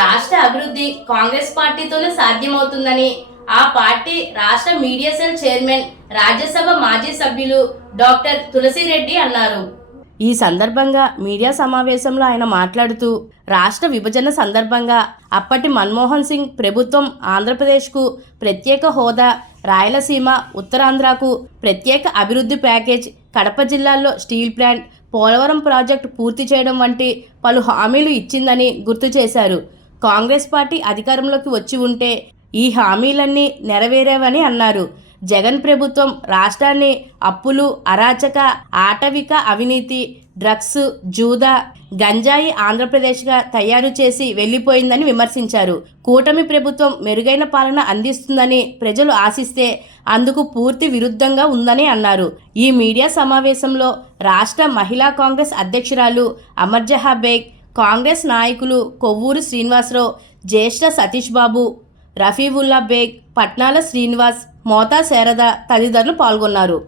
రాష్ట్ర అభివృద్ధి కాంగ్రెస్ పార్టీతోనే సాధ్యమవుతుందని ఆ పార్టీ రాష్ట్ర మీడియా సెల్ చైర్మన్, రాజ్యసభ మాజీ సభ్యులు డాక్టర్ తులసిరెడ్డి అన్నారు. ఈ సందర్భంగా మీడియా సమావేశంలో ఆయన మాట్లాడుతూ, రాష్ట్ర విభజన సందర్భంగా అప్పటి మన్మోహన్ సింగ్ ప్రభుత్వం ఆంధ్రప్రదేశ్కు ప్రత్యేక హోదా, రాయలసీమ, ఉత్తరాంధ్రకు ప్రత్యేక అభివృద్ధి ప్యాకేజ్, కడప జిల్లాల్లో స్టీల్ ప్లాంట్, పోలవరం ప్రాజెక్టు పూర్తి చేయడం వంటి పలు హామీలు ఇచ్చిందని గుర్తు చేశారు. కాంగ్రెస్ పార్టీ అధికారంలోకి వచ్చి ఉంటే ఈ హామీలన్నీ నెరవేరేవని అన్నారు. జగన్ ప్రభుత్వం రాష్ట్రాన్ని అప్పులు, అరాచక, ఆటవిక అవినీతి, డ్రగ్స్, జూదా, గంజాయి ఆంధ్రప్రదేశ్గా తయారు చేసి వెళ్లిపోయిందని విమర్శించారు. కూటమి ప్రభుత్వం మెరుగైన పాలన అందిస్తుందని ప్రజలు ఆశిస్తే అందుకు పూర్తి విరుద్ధంగా ఉందని అన్నారు. ఈ మీడియా సమావేశంలో రాష్ట్ర మహిళా కాంగ్రెస్ అధ్యక్షురాలు అమర్జహా బేగ్, కాంగ్రెస్ నాయకులు కొవ్వూరు శ్రీనివాసరావు, జ్యేష్ఠ సతీష్ బాబు, రఫీవుల్లా బేగ్, పట్నాల శ్రీనివాస్, మోతా శారద తదితరులు పాల్గొన్నారు.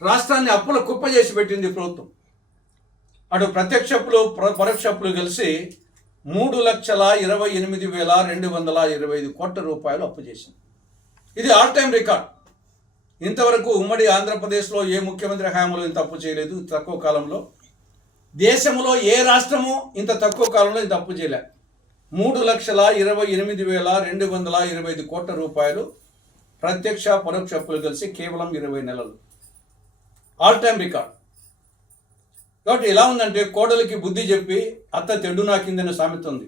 రాష్ట్రాన్ని అప్పుల కుప్ప చేసి పెట్టింది ప్రభుత్వం. అటు ప్రత్యక్ష అప్పులు, పరోక్ష అప్పులు కలిసి 3,28,225 కోట్ల రూపాయలు అప్పు చేసింది. ఇది ఆల్ టైమ్ రికార్డ్. ఇంతవరకు ఉమ్మడి ఆంధ్రప్రదేశ్లో ఏ ముఖ్యమంత్రి హయాంలో ఇంత అప్పు చేయలేదు. తక్కువ కాలంలో దేశంలో ఏ రాష్ట్రము ఇంత తక్కువ కాలంలో ఇంత అప్పు చేయలే. 3,28,225 కోట్ల రూపాయలు ప్రత్యక్ష పరోక్ష అప్పులు కలిసి కేవలం 20 నెలలు. All time record. కాబట్టి ఎలా ఉందంటే, కోడలికి బుద్ధి చెప్పి అత్త తెడ్డు నాకిందనే సామెత ఉంది.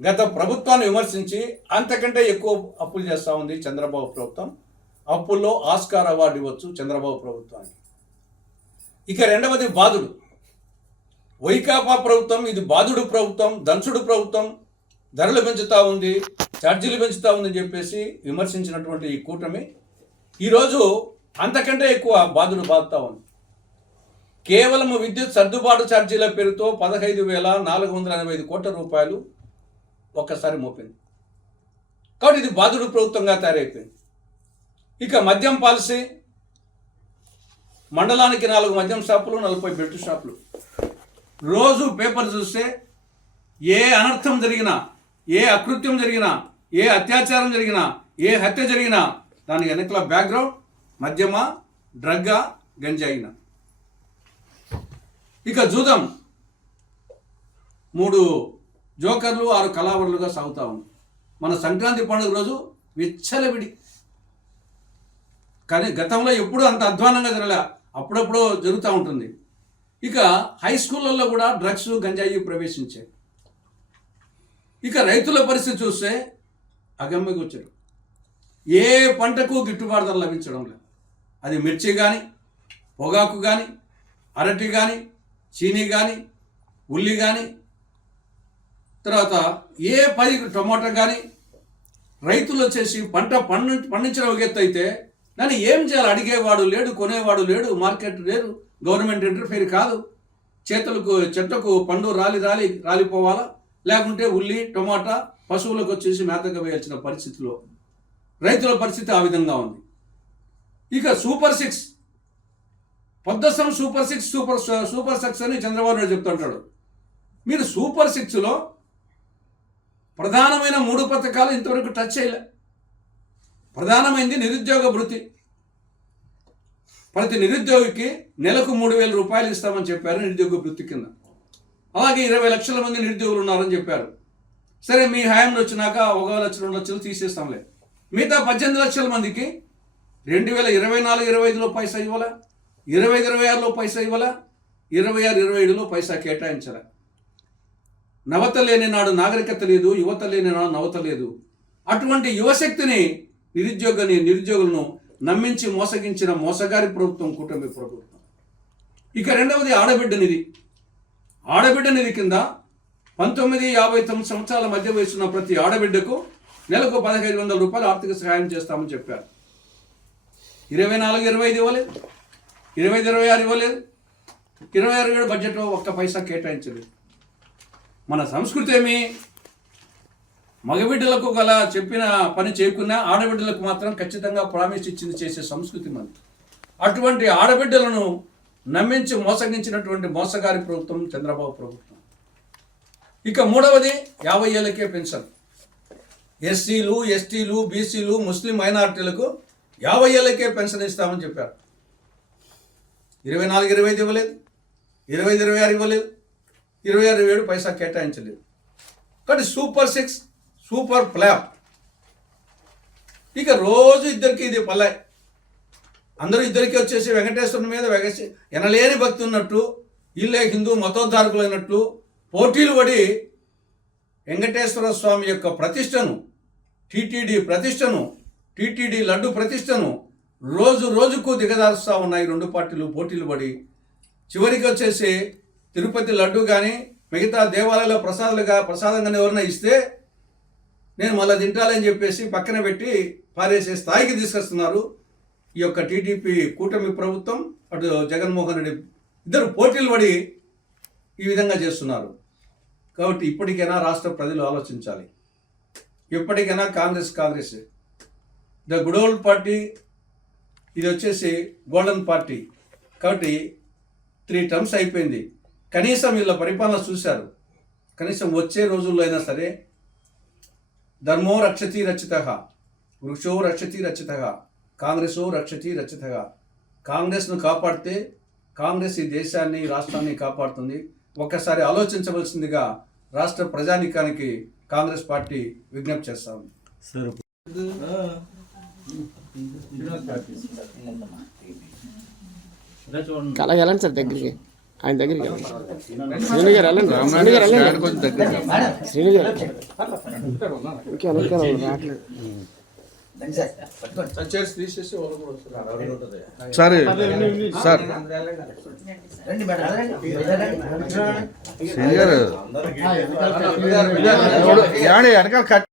గత ప్రభుత్వాన్ని విమర్శించి అంతకంటే ఎక్కువ అప్పులు చేస్తూ ఉంది చంద్రబాబు ప్రభుత్వం. అప్పుల్లో ఆస్కార్ అవార్డు ఇవ్వచ్చు చంద్రబాబు ప్రభుత్వానికి. ఇక రెండవది బాధుడు. వైకాపా ప్రభుత్వం ఇది బాధుడు ప్రభుత్వం, దంచుడు ప్రభుత్వం, ధరలు పెంచుతూ ఉంది, ఛార్జీలు పెంచుతూ ఉందని చెప్పేసి విమర్శించినటువంటి ఈ కూటమి ఈరోజు అంతకంటే ఎక్కువ బాధుడు బాధుతూ ఉంది. కేవలం విద్యుత్ సర్దుబాటు ఛార్జీల పేరుతో 15,485 కోట్ల రూపాయలు ఒక్కసారి మోపింది. కాబట్టి ఇది బాధుడు ప్రభుత్వంగా తయారైపోయింది. ఇక మద్యం పాలసీ, మండలానికి 4 మద్యం షాపులు, 40 బెల్ట్ షాపులు. రోజు పేపర్ చూస్తే ఏ అనర్థం జరిగినా, ఏ అకృత్యం జరిగినా, ఏ అత్యాచారం జరిగినా, ఏ హత్య జరిగినా దాని వెనకల బ్యాక్గ్రౌండ్ మద్యమా, డ్రగ్గా, గంజాయినా. ఇక జూదం 3 జోకర్లు, 6 కళావరులుగా సాగుతూ ఉంది. మన సంక్రాంతి పండుగ రోజు విచ్చలవిడి. కానీ గతంలో ఎప్పుడు అంత అధ్వానంగా జరగలే, అప్పుడప్పుడు జరుగుతూ ఉంటుంది. ఇక హై స్కూళ్ళల్లో కూడా డ్రగ్స్, గంజాయి ప్రవేశించాయి. ఇక రైతుల పరిస్థితి చూస్తే అగమ్యకు వచ్చారు. ఏ పంటకు గిట్టుబాటు ధర లభించడం లేదు. అది మిర్చి కానీ, పొగాకు కానీ, అరటి కానీ, చీనీ కానీ, ఉల్లి కానీ, తర్వాత ఏ టొమాటో కానీ, రైతులు వచ్చేసి పంట పండించడం ఒక ఎత్తు అయితే దాన్ని ఏం చేయాలి అడిగేవాడు లేడు, కొనేవాడు లేడు, మార్కెట్ లేదు, గవర్నమెంట్ ఇంటర్ఫేర్ కాదు. చెట్లకు పండు రాలిపోవాలా, లేకుంటే ఉల్లి, టొమాటా పశువులకు వచ్చేసి మేతగా వేయాల్సిన పరిస్థితిలో రైతుల పరిస్థితి ఆ విధంగా ఉంది. ఇక సూపర్ 6 పొద్దసం సూపర్ 6 సూపర్ 6 అని చంద్రబాబు నాయుడు చెప్తుంటాడు. మీరు సూపర్ 6లో ప్రధానమైన 3 పథకాలు ఇంతవరకు టచ్ చేయలే. ప్రధానమైనది నిరుద్యోగ భృతి. ప్రతి నిరుద్యోగికి నెలకు 3,000 రూపాయలు ఇస్తామని చెప్పారు నిరుద్యోగ భృతి కింద. అలాగే 20 లక్షల మంది నిరుద్యోగులు ఉన్నారని చెప్పారు. సరే, మీ హయాంలో వచ్చినాక 1 లక్ష 2 లక్షలు తీసేస్తాంలే. మిగతా 18 లక్షల మందికి 2024-25లో పైసా ఇవ్వాలా, 25-26లో పైసా ఇవ్వాలా, 26-27లో పైసా కేటాయించాలా. నవత లేని నాడు నాగరికత లేదు, యువత లేని నాడు నవత లేదు. అటువంటి యువశక్తిని నిరుద్యోగులను నమ్మించి మోసగించిన మోసగారి ప్రభుత్వం కూటమి ప్రభుత్వం. ఇక రెండవది ఆడబిడ్డ నిధి. ఆడబిడ్డ నిధి కింద 19-59 సంవత్సరాల మధ్య వయసున్న ప్రతి ఆడబిడ్డకు నెలకు 1,500 రూపాయలు ఆర్థిక సహాయం చేస్తామని చెప్పారు. 24-25 ఇవ్వలేదు, 25-26 ఇవ్వలేదు, 26 బడ్జెట్లో ఒక్క పైసా కేటాయించలేదు. మన సంస్కృతి ఏమి, మగబిడ్డలకు గల చెప్పిన పని చేయకున్నా ఆడబిడ్డలకు మాత్రం ఖచ్చితంగా ప్రామిస్ ఇచ్చింది చేసే సంస్కృతి మనది. అటువంటి ఆడబిడ్డలను నమ్మించి మోసగించినటువంటి మోసగారి ప్రభుత్వం చంద్రబాబు ప్రభుత్వం. ఇక మూడవది 50 ఏళ్ళకే పెన్షన్. ఎస్సీలు, ఎస్టీలు, బీసీలు, ముస్లిం మైనారిటీలకు 50 ఏళ్ళకే పెన్షన్ ఇస్తామని చెప్పారు. 24-25 ఇవ్వలేదు, 25-26 ఇవ్వలేదు, 26-27 పైసా కేటాయించలేదు. కాబట్టి సూపర్ 6, సూపర్ ఫ్లాప్. ఇక రోజు ఇద్దరికి ఇది పల్లె. అందరూ ఇద్దరికి వచ్చేసి వెంకటేశ్వరుని మీద ఎనలేని భక్తి ఉన్నట్టు, వీళ్ళే హిందూ మతోద్ధారకులైనట్టు పోటీలు పడి వెంకటేశ్వర స్వామి యొక్క ప్రతిష్టను, టీటీడీ ప్రతిష్టను, టీటీడీ లడ్డు ప్రతిష్టను రోజు రోజుకు దిగదారుస్తూ ఉన్నాయి. 2 పార్టీలు పోటీలు పడి చివరికి వచ్చేసి తిరుపతి లడ్డు కానీ మిగతా దేవాలయాల ప్రసాదంగానే ఎవరైనా ఇస్తే నేను మళ్ళీ తింటాలని చెప్పేసి పక్కన పెట్టి పారేసే స్థాయికి తీసుకొస్తున్నారు ఈ యొక్క టీడీపీ కూటమి ప్రభుత్వం, అటు జగన్మోహన్ రెడ్డి. ఇద్దరు పోటీలు పడి ఈ విధంగా చేస్తున్నారు. కాబట్టి ఇప్పటికైనా రాష్ట్ర ప్రజలు ఆలోచించాలి. ఎప్పటికైనా Congress the good old party, ఇది వచ్చేసి గోల్డెన్ పార్టీ. కాబట్టి 3 టర్మ్స్ అయిపోయింది. కనీసం వీళ్ళ పరిపాలన చూశారు. కనీసం వచ్చే రోజుల్లో అయినా సరే ధర్మో రక్షతి రక్షితః, వృక్షో రక్షతి రక్షితః, కాంగ్రెసో రక్షతి రక్షితః. కాంగ్రెస్ను కాపాడితే కాంగ్రెస్ ఈ దేశాన్ని, రాష్ట్రాన్ని కాపాడుతుంది. ఒక్కసారి ఆలోచించవలసిందిగా రాష్ట్ర ప్రజానీకానికి కాంగ్రెస్ పార్టీ విజ్ఞప్తి చేస్తా ఉంది. అలా వెళ్ళండి సార్, దగ్గరికి ఆయన దగ్గరికి శ్రీను గారు వెళ్ళండి, శ్రీను గారు వెళ్ళండి, శ్రీను గారు ఓకే రావట్లేదు తీసేసి సార్ సార్ శ్రీను గారు వెనకాల కట్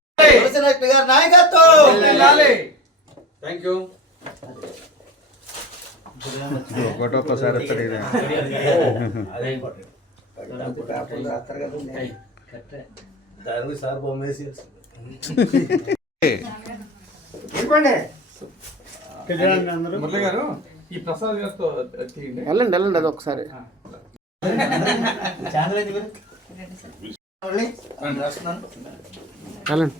థ్యాంక్ యూ. ఒకటొక్కసారి మురళి గారు ఈ ప్రసాద్ గారితో వెళ్ళండి వెళ్ళండి అది ఒకసారి వెళ్ళండి.